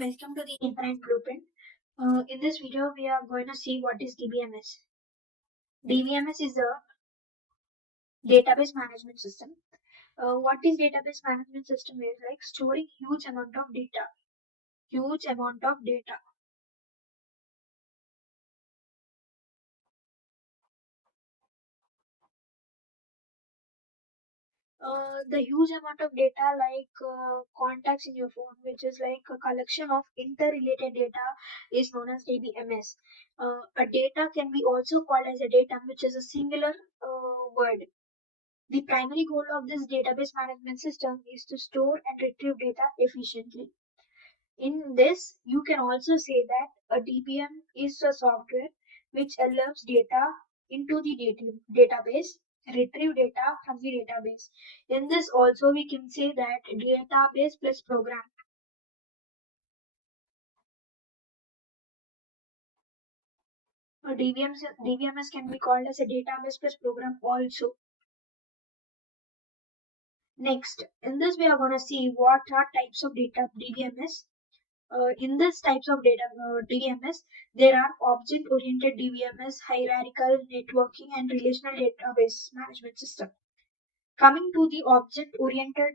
Welcome to the Infinite Blueprint. In this video, we are going to see what is DBMS. DBMS is a database management system. What is database management system is like storing huge amount of data. Huge amount of data. The huge amount of data like contacts in your phone, which is like a collection of interrelated data, is known as DBMS. A data can be also called as a datum, which is a singular word. The primary goal of this database management system is to store and retrieve data efficiently. In this, you can also say that a DBM is a software which allows data into the database, retrieve data from the database. In this also we can say that database plus program. A DBMS can be called as a database plus program also. Next, in this we are going to see what are types of data DBMS. In these types of data DBMS, there are object-oriented DBMS, hierarchical, networking, and relational database management system. Coming to the object-oriented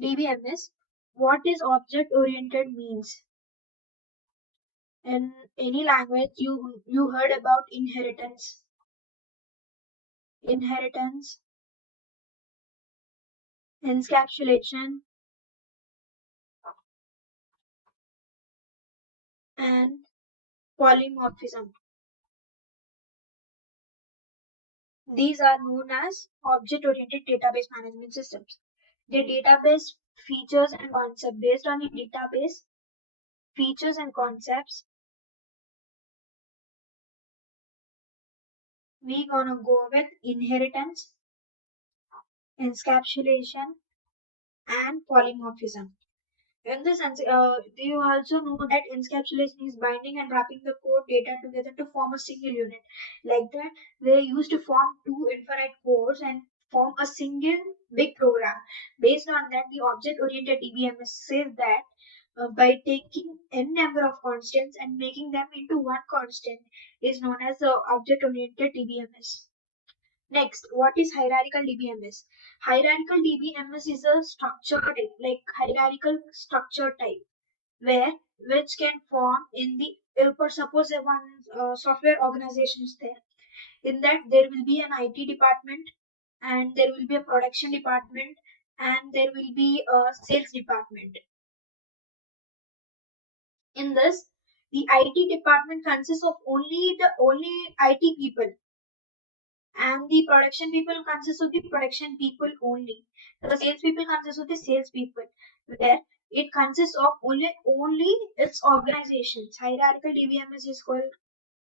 DBMS, what is object-oriented means? In any language, you heard about inheritance, encapsulation, and polymorphism. These are known as object-oriented database management systems. The database features and concepts. Based on the database features and concepts, we're gonna go with inheritance, encapsulation, and polymorphism. In this sense, you also know that encapsulation is binding and wrapping the code data together to form a single unit. Like that, they used to form two infinite cores and form a single big program. Based on that, the object-oriented DBMS says that by taking n number of constants and making them into one constant is known as the object-oriented DBMS. Next, what is hierarchical DBMS? Hierarchical DBMS is a structure type, like hierarchical structure type, which can form in the for suppose one software organization is there. In that there will be an IT department, and there will be a production department, and there will be a sales department. In this, the IT department consists of only IT people, and the production people consist of the production people only. The sales people consist of the sales people, where it consists of only its organizations. Hierarchical DBMS is called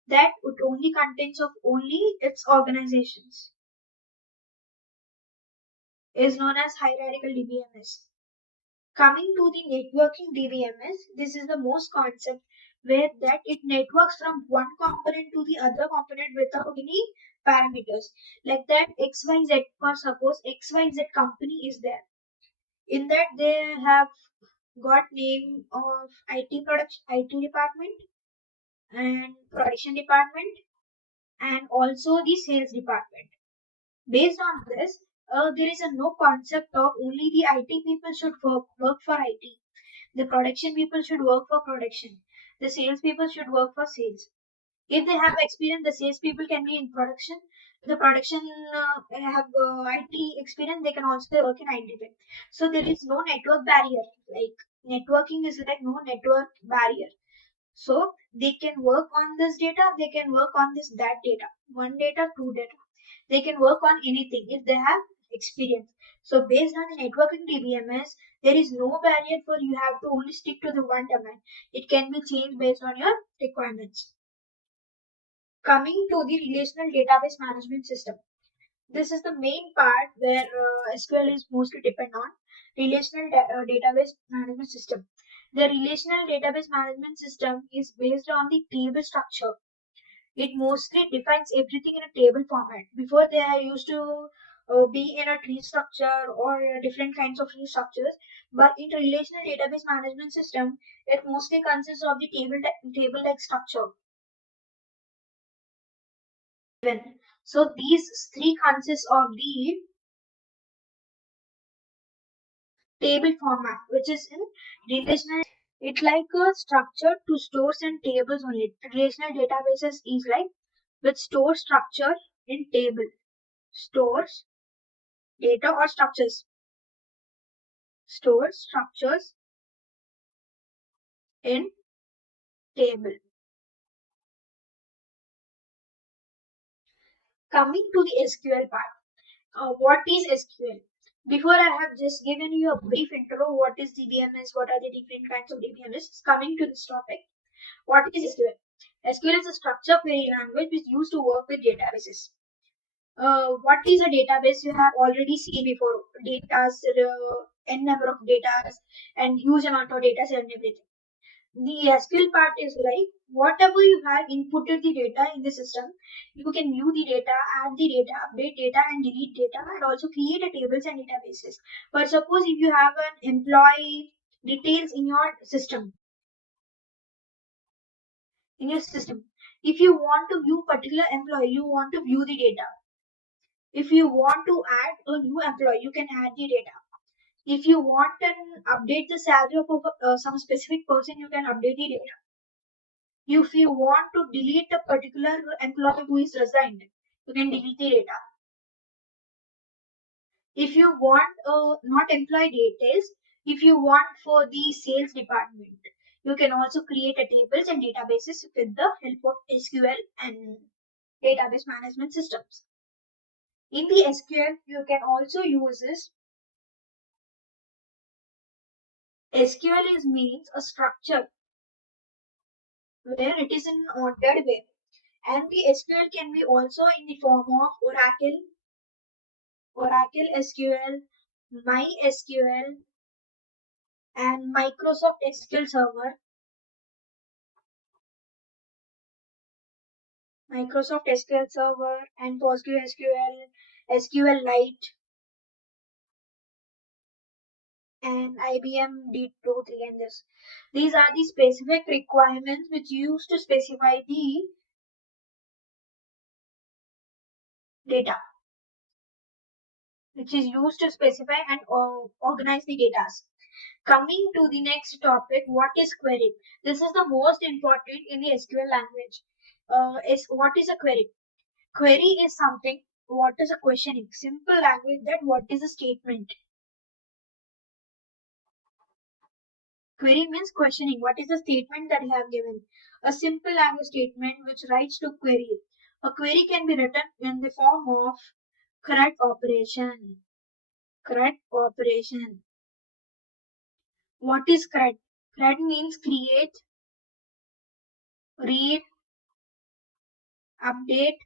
that it only contains of only its organizations, is known as hierarchical DBMS. Coming to the networking DBMS, this is the most concept where that it networks from one component to the other component without any parameters. Like that XYZ, for suppose XYZ company is there. In that they have got name of IT department and production department and also the sales department. Based on this, there is a no concept of only the IT people should work for IT. The production people should work for production. The sales people should work for sales. If they have experience, the sales people can be in production. The production have IT experience, they can also work in IT. So there is no network barrier. Like networking is like no network barrier. So they can work on this data, they can work on this that data, one data, two data. They can work on anything if they have experience. So based on the networking DBMS, there is no barrier for you have to only stick to the one domain. It can be changed based on your requirements. Coming to the relational database management system. This is the main part where SQL is mostly depend on relational database management system. The relational database management system is based on the table structure. It mostly defines everything in a table format. Before they are used to be in a tree structure or different kinds of tree structures. But in relational database management system, it mostly consists of the table-like structure. So these three consist of the table format, which is in relational. It's like a structure to stores and tables only. Relational databases is like with store structure in table, stores data or structures, stores structures in table. Coming to the SQL part, what is SQL? Before I have just given you a brief intro, what is DBMS, what are the different kinds of DBMS. Coming to this topic, what is SQL? SQL is a structured query language which is used to work with databases. What is a database? You have already seen before. Data, n number of data, and huge amount of data and everything. The SQL part is like whatever you have inputted the data in the system, you can view the data, add the data, update data, and delete data, and also create a tables and databases. But suppose if you have an employee details in your system, if you want to view particular employee, you want to view the data. If you want to add a new employee, you can add the data. If you want and update the salary of some specific person, you can update the data. If you want to delete a particular employee who is resigned, you can delete the data. If you want not employee details, if you want for the sales department, you can also create a tables and databases with the help of SQL and database management systems. In the SQL, you can also use this. SQL means a structure where it is in an ordered way. And the SQL can be also in the form of Oracle SQL, MySQL, and Microsoft SQL Server, and PostgreSQL, SQLite, and IBM D23 and this. These are the specific requirements which used to specify the data, which is used to specify and organize the data. Coming to the next topic, what is query? This is the most important in the SQL language. What is a query? Query is something. What is a questioning? Simple language that what is a statement? Query means questioning. What is the statement that you have given? A simple language statement which writes to query. A query can be written in the form of CRUD operation. CRUD operation. What is CRUD? CRUD means create, read, update,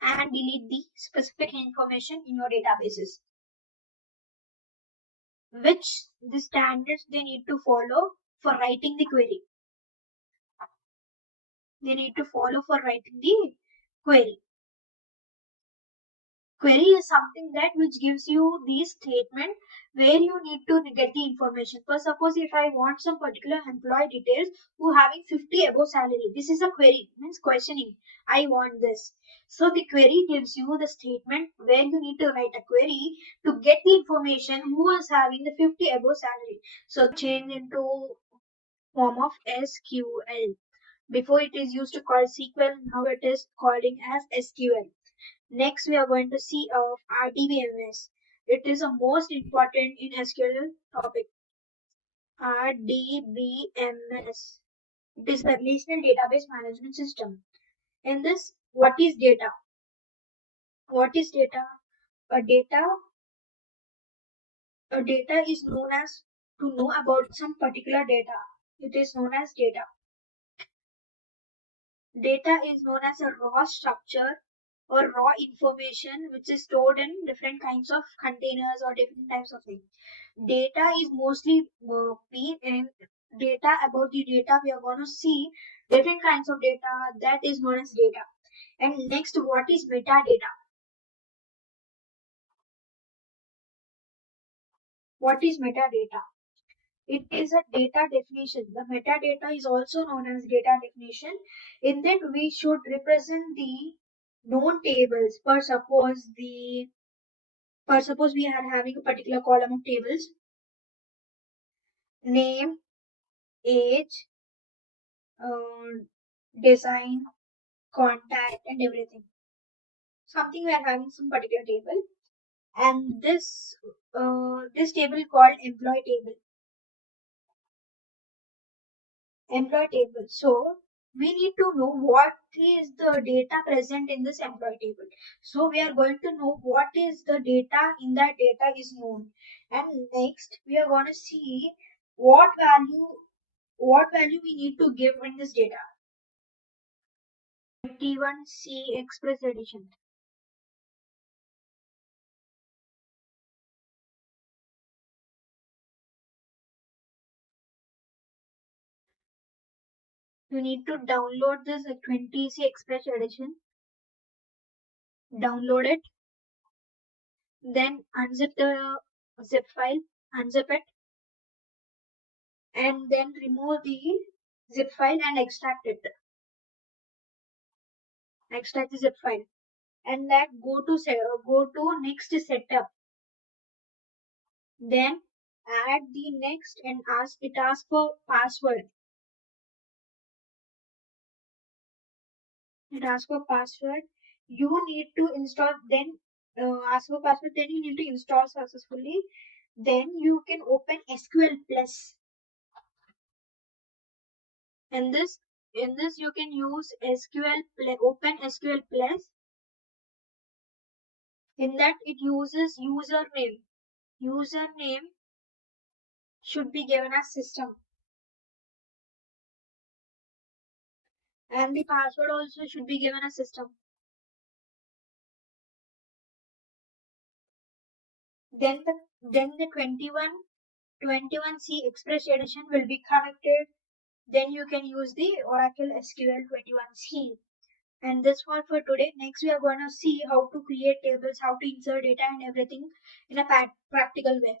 and delete the specific information in your databases. Which the standards they need to follow for writing the query. They need to follow for writing the query. Query is something that which gives you the statement where you need to get the information. For suppose if I want some particular employee details who having 50 above salary, this is a query, means questioning. I want this. So the query gives you the statement where you need to write a query to get the information who is having the 50 above salary. So change into form of SQL. Before it is used to call SQL, now it is calling as SQL. Next, we are going to see of RDBMS. It is the most important in SQL topic. RDBMS. It is the Relational Database Management System. In this, what is data? What is data? A data, a data is known as to know about some particular data. It is known as data. Data is known as a raw structure or raw information which is stored in different kinds of containers or different types of things. Data is mostly be in data. About the data we are going to see different kinds of data that is known as data. And next, what is metadata? What is metadata? It is a data definition. The metadata is also known as data definition. In that we should represent the known tables. For suppose we are having a particular column of tables, name, age, design, contact, and everything. Something we are having some particular table, and this table called employee table. Employee table. So we need to know what is the data present in this employee table. So we are going to know what is the data in that data is known. And next we are going to see what value we need to give in this data. T1C express edition. You need to download this 20C express edition. Download it. Then unzip the zip file. Unzip it. And then remove the zip file and extract it. Extract the zip file. And then go to next setup. Then add the next and ask for password. It asks for password. You need to install, then ask for password, then you need to install successfully. Then you can open SQL Plus. In this you can use open SQL Plus. In that it uses username. Username should be given as system. And the password also should be given as system. Then the 21C Express edition will be connected. Then you can use the Oracle SQL 21C. And that's all for today. Next we are going to see how to create tables, how to insert data and everything in a practical way.